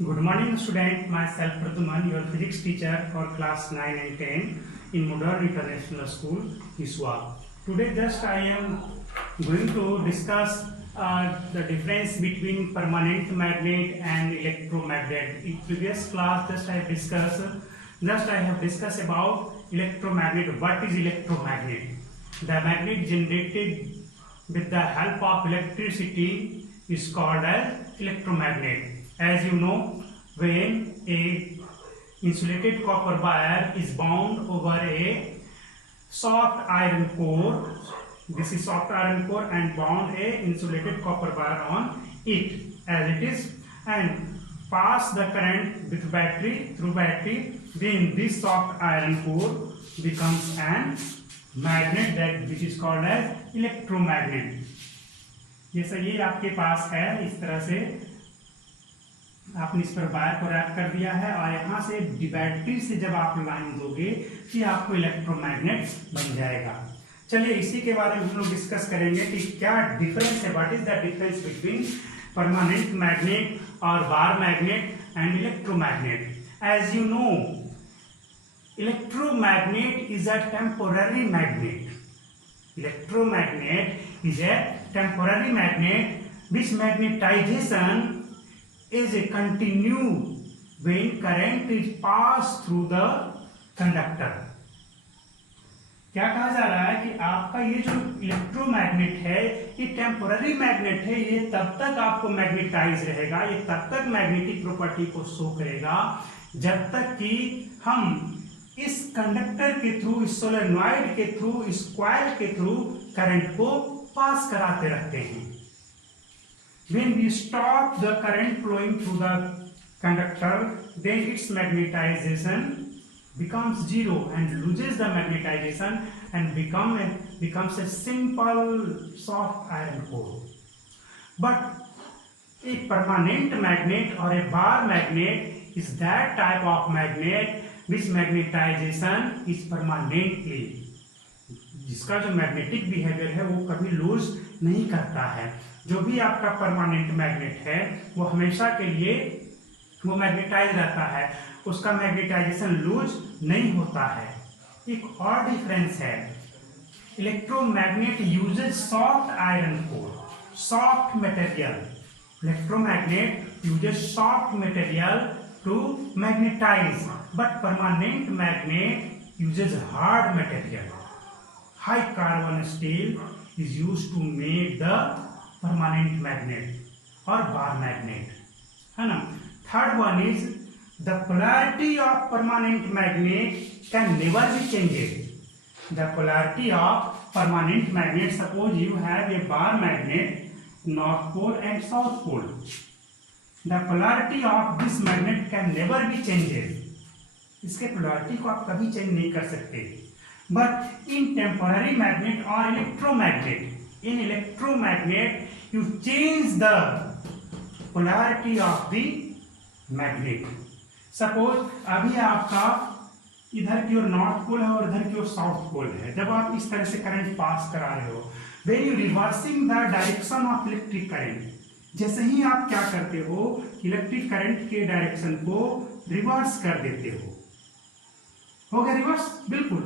Good morning, student. Myself Prathaman, your physics teacher for class 9 and 10 in Modern International School, Iswa. Today, just I am going to discuss the difference between permanent magnet and electromagnet. In previous class, I have discussed about electromagnet. What is electromagnet? The magnet generated with the help of electricity is called as electromagnet. As you know, when a insulated copper wire is bound over a soft iron core, this is soft iron core, and bound a insulated copper wire on it as it is, and pass the current with battery through battery, then this soft iron core becomes an magnet that which is called as electromagnet. जैसा ये आपके पास है, इस तरह से आपने इस पर वायर को रैप कर दिया है और यहाँ से बैटरी से जब आप लाइन दोगे कि आपको इलेक्ट्रोमैग्नेट बन जाएगा। चलिए इसी के बारे में हम लोग डिस्कस करेंगे कि क्या डिफरेंस है, what is the difference between permanent magnet और bar magnet and electromagnet. As you know, electromagnet is a temporary magnet. Electromagnet is a temporary magnet which magnetization is a continue when current is passed through the conductor. क्या कहा जा रहा है कि आपका ये जो इलेक्ट्रोमैग्नेट है ये टेम्पोररी मैग्नेट है, ये तब तक आपको मैग्नेटाइज रहेगा, ये तब तक मैग्नेटिक प्रॉपर्टी को शो करेगा जब तक कि हम इस कंडक्टर के थ्रू, इस सोलेनॉइड के थ्रू, इस कॉइल के थ्रू करंट को पास कराते रहते हैं। When we stop the current flowing through the conductor, then its magnetization becomes zero and loses the magnetization and becomes a simple soft iron core. But a permanent magnet or a bar magnet is that type of magnet which magnetization is permanently, जिसका जो magnetic behaviour है वो कभी loose नहीं करता है। जो भी आपका परमानेंट मैग्नेट है वो हमेशा के लिए वो मैग्नेटाइज रहता है, उसका मैग्नेटाइजेशन लूज नहीं होता है। एक और डिफरेंस है, electromagnet uses soft iron core, soft material. Electromagnet uses soft material to magnetize, but permanent magnet uses hard material. High carbon steel is used to make the permanent magnet or bar magnet, है ना। Third one is the polarity of permanent magnet can never be changed. The polarity of permanent magnet, suppose you have a bar magnet, north pole and south pole. The polarity of this magnet can never be changed. इसके polarity को आप कभी change नहीं कर सकते। But in temporary magnet or electromagnet, in electromagnet you change the polarity of the magnet. Suppose अभी आपका इधर की ओर नॉर्थ पोल है और इधर की ओर साउथ पोल है। जब आप इस तरह से करंट पास करा रहे हो, when you reversing the direction of electric current, जैसे ही आप क्या करते हो, इलेक्ट्रिक करंट के डायरेक्शन को रिवर्स कर देते हो गया रिवर्स, बिल्कुल।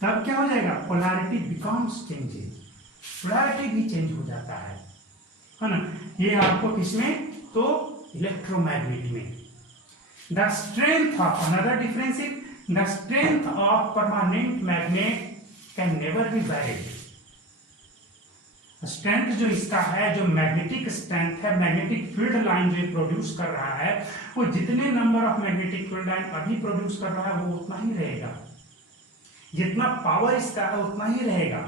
तब क्या हो जाएगा, पोलैरिटी बिकम्स चेंजेस, पोलैरिटी भी चेंज हो जाता है ना। ये आपको किसमें, तो इलेक्ट्रोमैग्नेट में। The strength of, another difference is the strength of permanent magnet can never be varied. Strength जो इसका है, जो मैग्नेटिक स्ट्रेंथ है, मैग्नेटिक फील्ड लाइन जो प्रोड्यूस कर रहा है, वो जितने number of magnetic field line अभी प्रोड्यूस कर रहा है वो उतना ही रहेगा, जितना पावर इसका है उतना ही रहेगा,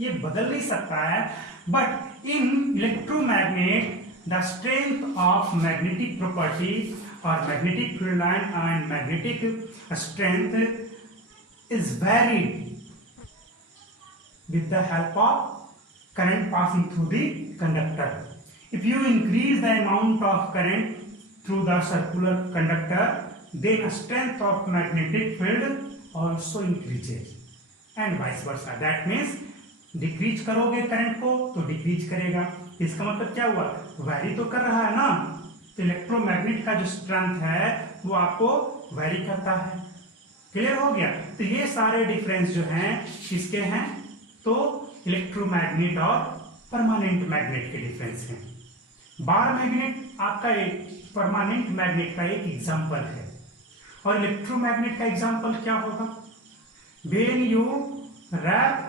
ये बदल नहीं सकता है। But in electromagnet the strength of magnetic property और magnetic field line and magnetic strength is varied with the help of current passing through the conductor. If you increase the amount of current through the circular conductor, then the strength of magnetic field also increases and vice versa. That means decrease करोगे current को तो decrease करेगा। इसका मतलब क्या हुआ, vary तो कर रहा है ना, तो इलेक्ट्रोमैग्नेट का जो स्ट्रेंथ है वो आपको वेरी करता है। क्लियर हो गया? तो ये सारे डिफरेंस जो हैं किसके हैं? तो इलेक्ट्रोमैग्नेट और परमानेंट मैग्नेट के डिफरेंस हैं। बार मैग्नेट आपका एक परमानेंट मैग्नेट का एक एग्जांपल है, और इलेक्ट्रोमैग्नेट का एग्जांपल क्या होगा? When you wrap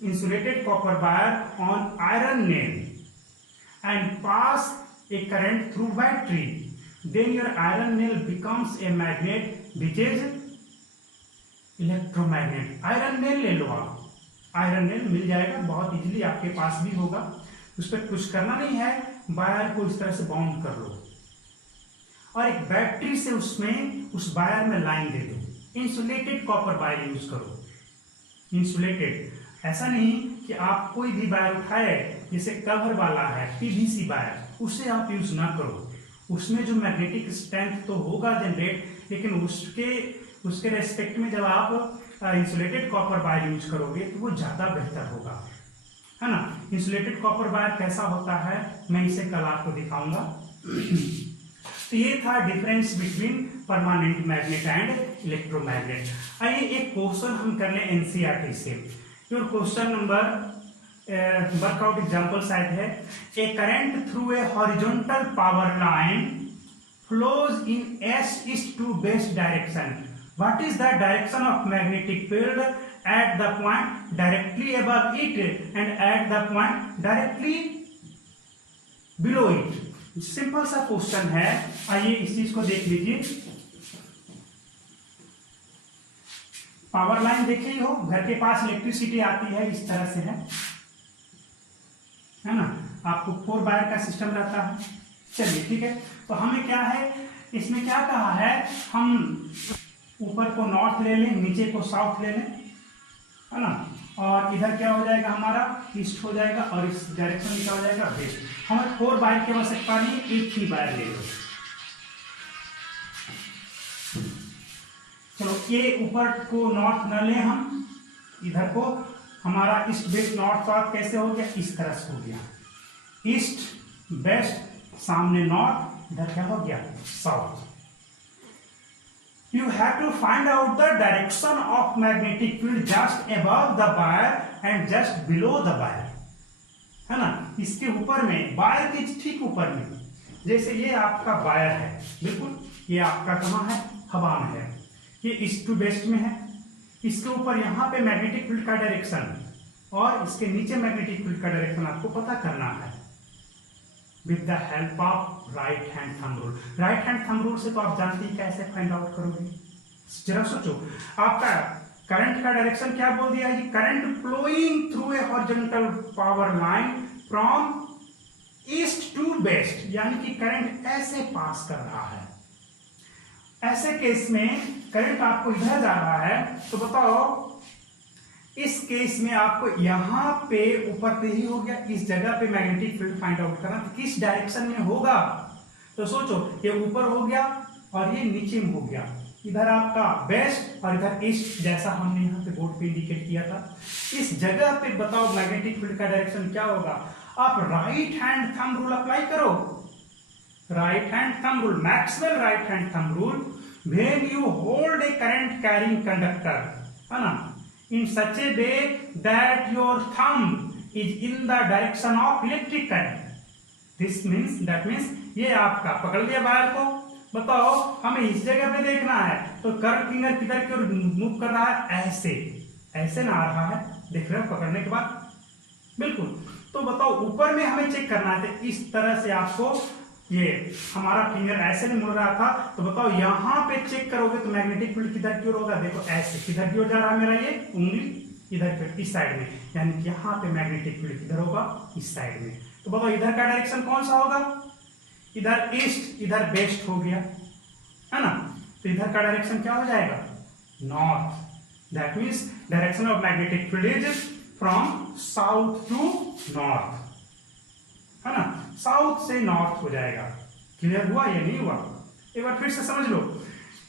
insulated copper wire on iron nail and pass a current through battery, then your iron nail becomes a magnet which is electromagnet. Iron nail ले लो आप, iron nail मिल जाएगा बहुत easily, आपके पास भी होगा, उस पर कुछ करना नहीं है, वायर को इस तरह से बाउंड कर लो और एक बैटरी से उसमें उस वायर में लाइन दे दो। इंसुलेटेड कॉपर वायर यूज करो, इंसुलेटेड, ऐसा नहीं कि आप कोई भी वायर उठाए जैसे कवर वाला है पीवीसी वायर, उसे आप यूज ना करो। उसमें जो मैग्नेटिक स्ट्रेंथ तो होगा जनरेट, लेकिन उसके रेस्पेक्ट में जब आप इंसुलेटेड कॉपर वायर यूज करोगे तो वो ज्यादा बेहतर होगा, है ना। इंसुलेटेड कॉपर वायर कैसा होता है मैं इसे कल आपको दिखाऊंगा। तो ये था difference between permanent magnet and electromagnet. आइए एक क्वेश्चन हम कर लें एनसीईआरटी से। Your question number workout example side है, a current through a horizontal power line flows in east to west direction. What is the direction of magnetic field at the point directly above it and at the point directly below it. Simple सा question है, आइए इस चीज को देख लीजिए। Power line देखे ही हो, घर के पास इलेक्ट्रिसिटी आती है इस तरह से है ना, आपको 4 वायर का सिस्टम रहता है। चलिए ठीक है, तो हमें क्या है इसमें क्या कहा है, हम ऊपर को नॉर्थ ले लें, नीचे को साउथ ले लें, है ना, और इधर क्या हो जाएगा हमारा ईस्ट हो जाएगा और इस डायरेक्शन में क्या हो जाएगा वेस्ट। हमें 4 वायर की आवश्यकता नहीं, एक ही वायर ले लो। चलो ये ऊपर को नॉर्थ न लें हम, इधर को हमारा ईस्ट वेस्ट नॉर्थ साउथ कैसे हो गया, इस तरह से हो गया, ईस्ट वेस्ट सामने नॉर्थ, इधर क्या हो गया south. You have to find out the direction of magnetic field just above the wire and just below the wire, है ना। इसके ऊपर में, वायर के ठीक ऊपर में, जैसे ये आपका वायर है, बिल्कुल ये आपका कहाँ है, हवा में है, ये ईस्ट टू वेस्ट में है। इसके ऊपर यहाँ पे मैग्नेटिक फील्ड का डायरेक्शन और इसके नीचे मैग्नेटिक फील्ड का डायरेक्शन आपको पता करना है with the help of right hand thumb rule. Right hand thumb rule से तो आप जानते ही कैसे फाइंड आउट करोगे। जरा सोचो, आपका करंट का डायरेक्शन क्या बोल दिया है, current flowing through a horizontal power line from east to west, यानी कि करंट ऐसे पास कर रहा है। ऐसे केस में करंट आपको इधर जा रहा है, तो बताओ इस केस में आपको यहां पे ऊपर पे ही हो गया, इस जगह पे मैग्नेटिक फील्ड फाइंड आउट करना, तो किस डायरेक्शन में होगा। तो सोचो ये ऊपर हो गया और ये नीचे में हो गया, इधर आपका वेस्ट और इधर ईस्ट, जैसा हमने यहाँ पे बोर्ड पे इंडिकेट किया था। इस जगह पे बताओ मैग्नेटिक फील्ड का डायरेक्शन क्या होगा। आप right hand thumb rule apply करो, right hand thumb rule, Maxwell right hand thumb rule, when you hold a current carrying conductor, है ना, in such a way that your thumb is in the direction of electric current. This means, that means ये आपका पकड़ लिया wire को, बताओ हमें इस जगह पे देखना है, तो कर्व फिंगर किधर की ओर मूव कर रहा है, ऐसे ऐसे ना आ रहा है, देख रहे हो पकड़ने के बाद, बिल्कुल। तो बताओ ऊपर में हमें चेक करना है, इस तरह से आपको ये हमारा फिंगर ऐसे नहीं मुड़ रहा था, तो बताओ यहां पे चेक करोगे तो मैग्नेटिक फील्ड किधर की ओर होगा, देखो ऐसे किधर की ओर जा रहा है मेरा ये उंगली, इधर की इस साइड में, यानी कि यहाँ पे मैग्नेटिक फील्ड किधर होगा, इस साइड में। तो बताओ इधर का डायरेक्शन कौन सा होगा, इधर ईस्ट इधर वेस्ट हो गया, है ना, तो इधर का डायरेक्शन क्या हो जाएगा, नॉर्थ। That means direction of magnetic field is from south to north, है ना, साउथ से नॉर्थ हो जाएगा। क्लियर हुआ या नहीं हुआ, एक बार फिर से समझ लो।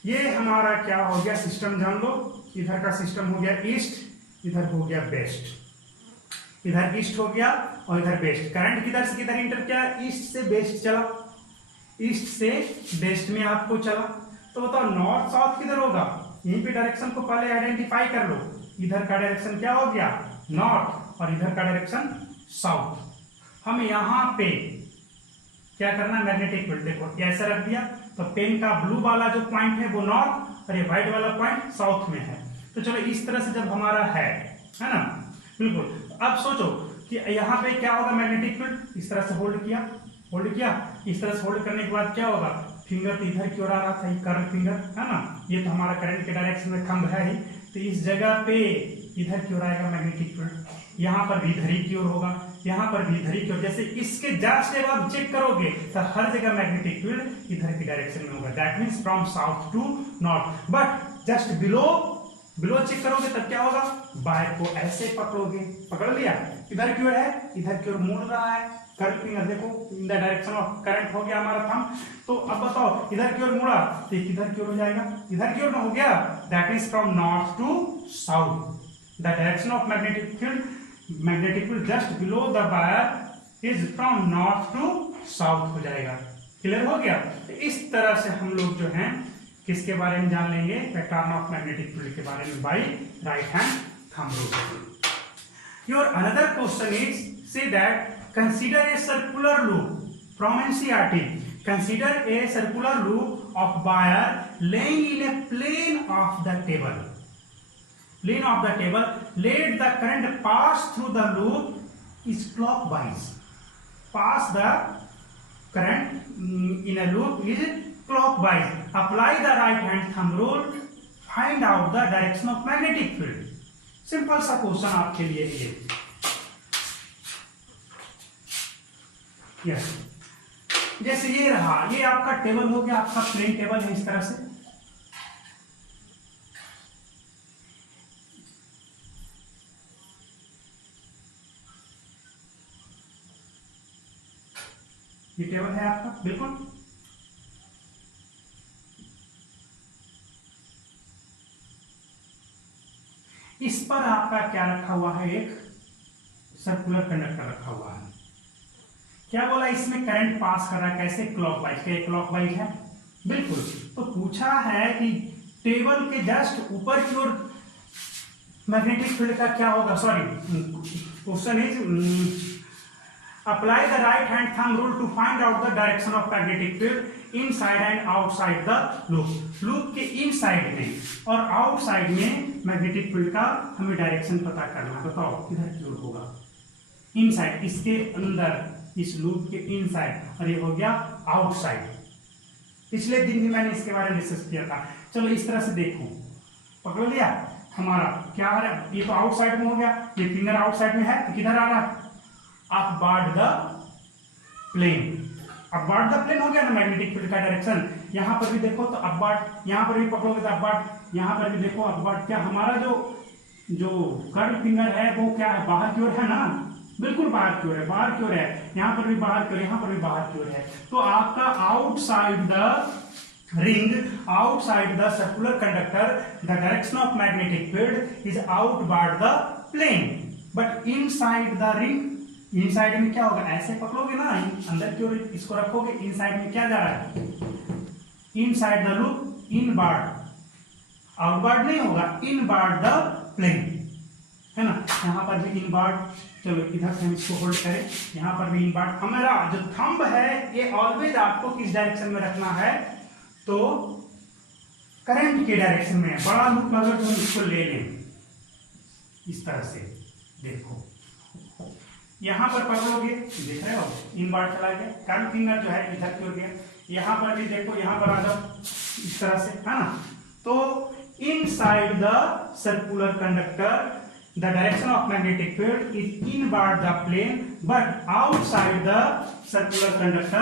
ये हमारा क्या हो गया सिस्टम, जान लो, इधर का सिस्टम हो गया ईस्ट, इधर हो गया वेस्ट, इधर ईस्ट हो गया और इधर वेस्ट। करंट किधर से किधर इंटर किया, ईस्ट से वेस्ट चला, ईस्ट से वेस्ट में आपको चला, तो बताओ नॉर्थ साउथ किधर होगा? यहीं पे डायरेक्शन को पहले आइडेंटिफाई कर लो। इधर का डायरेक्शन क्या हो गया? नॉर्थ, और इधर का डायरेक्शन साउथ। हम यहाँ पे क्या करना, मैग्नेटिक फील्ड देखो ऐसा रख दिया, तो पेन का ब्लू वाला जो पॉइंट है वो नॉर्थ और ये व्हाइट वाला पॉइंट साउथ में है। तो चलो इस तरह से जब हमारा है ना, बिल्कुल। अब सोचो कि यहाँ पे क्या होगा, मैग्नेटिक फील्ड इस तरह से होल्ड किया, इस तरह से होल्ड करने के बाद क्या होगा, फिंगर तो इधर की ओर आ रहा था, ये कर्व फिंगर है ना, ये तो हमारा करंट के डायरेक्शन में थंब है ही, तो इस जगह पे इधर की ओर आएगा मैग्नेटिक फील्ड, यहाँ पर भी इधर ही की ओर होगा, यहाँ पर भी इधर ही की ओर। जैसे इसके जस्ट जब आप चेक करोगे तो हर जगह मैग्नेटिक फील्ड इधर की डायरेक्शन में होगा, that means from south to north. But just below check करोगे तब क्या होगा, वायर को ऐसे पकड़ोगे, पकड़ लिया, इधर की ओर है, इधर की ओर मुड़ रहा है, कर्व फिंगर देखो in the direction of current हो गया हमारा थंब। तो अब बताओ इधर की ओर मुड़ा तो किधर की ओर हो जाएगा, इधर की ओर ना हो गया, that is from north to south. The direction of magnetic field just below the wire is from north to south हो जाएगा। क्लियर हो गया? तो इस तरह से हम लोग जो हैं किसके बारे में जान लेंगे, पैटर्न ऑफ मैग्नेटिक फील्ड के बारे में by right hand thumb rule. Your another question is say that consider a circular loop from NCERT. Consider a circular loop of wire laying in a plane of the table. Let the current pass through the loop is clockwise. Pass the current in a loop is clockwise. Apply the right hand thumb rule. Find out the direction of magnetic field. Simple सा question आपके लिए ये। Yes, जैसे ये रहा, ये आपका table हो गया, आपका प्लेन टेबल है इस तरह से। ये टेबल है आपका, बिल्कुल। इस पर आपका क्या रखा हुआ है, एक सर्कुलर कंडक्टर रखा हुआ है। क्या बोला, इसमें करंट पास कर रहा है, कैसे? क्लॉकवाइज। क्या क्लॉकवाइज है? बिल्कुल। तो पूछा है कि टेबल के जस्ट ऊपर की ओर मैग्नेटिक फील्ड का क्या होगा, sorry question is apply the right hand thumb rule to find out the direction of magnetic field inside and outside the loop. Loop के इनसाइड में और आउटसाइड में मैग्नेटिक फील्ड का हमें डायरेक्शन पता करना है। बताओ किधर की ओर होगा, इनसाइड, इसके अंदर, इस लूप के इनसाइड, और ये हो गया आउटसाइड। पिछले दिन भी मैंने इसके बारे में डिस्कस किया था। चलो इस तरह से देखो, पकड़ लिया, हमारा क्या है, ये तो आउटसाइड में हो गया, ये फिंगर आउटसाइड में है, तो किधर आ रहा है, upward the plane. Upward the plane हो गया ना मैग्नेटिक फील्ड का डायरेक्शन। यहां पर भी देखो तो अपवर्ड, यहां पर भी पकड़ोगे तो अपवर्ड, यहां पर भी देखो अपवर्ड। क्या हमारा जो कर्व फिंगर है वो क्या है, बाहर की ओर है ना, बिल्कुल बाहर की ओर है, बाहर की ओर है, यहाँ पर भी बाहर की ओर, यहाँ पर भी बाहर की ओर है। तो आपका outside the ring, outside the circular conductor, the direction of magnetic field is outward the plane. But inside the ring, inside में क्या होगा, ऐसे पकड़ोगे ना, अंदर की ओर इसको रखोगे, इनसाइड में क्या जा रहा है, inside the loop, inward, outward नहीं होगा, इनवर्ड द प्लेन, है ना। यहाँ पर भी इनवर्ड, चलो इधर से हम इसको होल्ड करें, यहाँ पर भी इनवर्ड। हमारा जो थंब है ये ऑलवेज आपको किस डायरेक्शन में रखना है, तो करंट के डायरेक्शन में। बड़ा लूप अगर हम इसको ले लें इस तरह से, देखो यहाँ पर पकड़ोगे, देख रहे हो, इनवर्ड चला गया, कर्व फिंगर जो है इधर की ओर गया। यहाँ पर भी देखो, यहाँ पर आ जाओ इस तरह से, है ना। तो inside the circular conductor the direction of magnetic field is inward the plane, but outside the circular conductor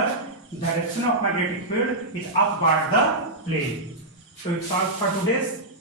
the direction of magnetic field is upward the plane. So it's all for today's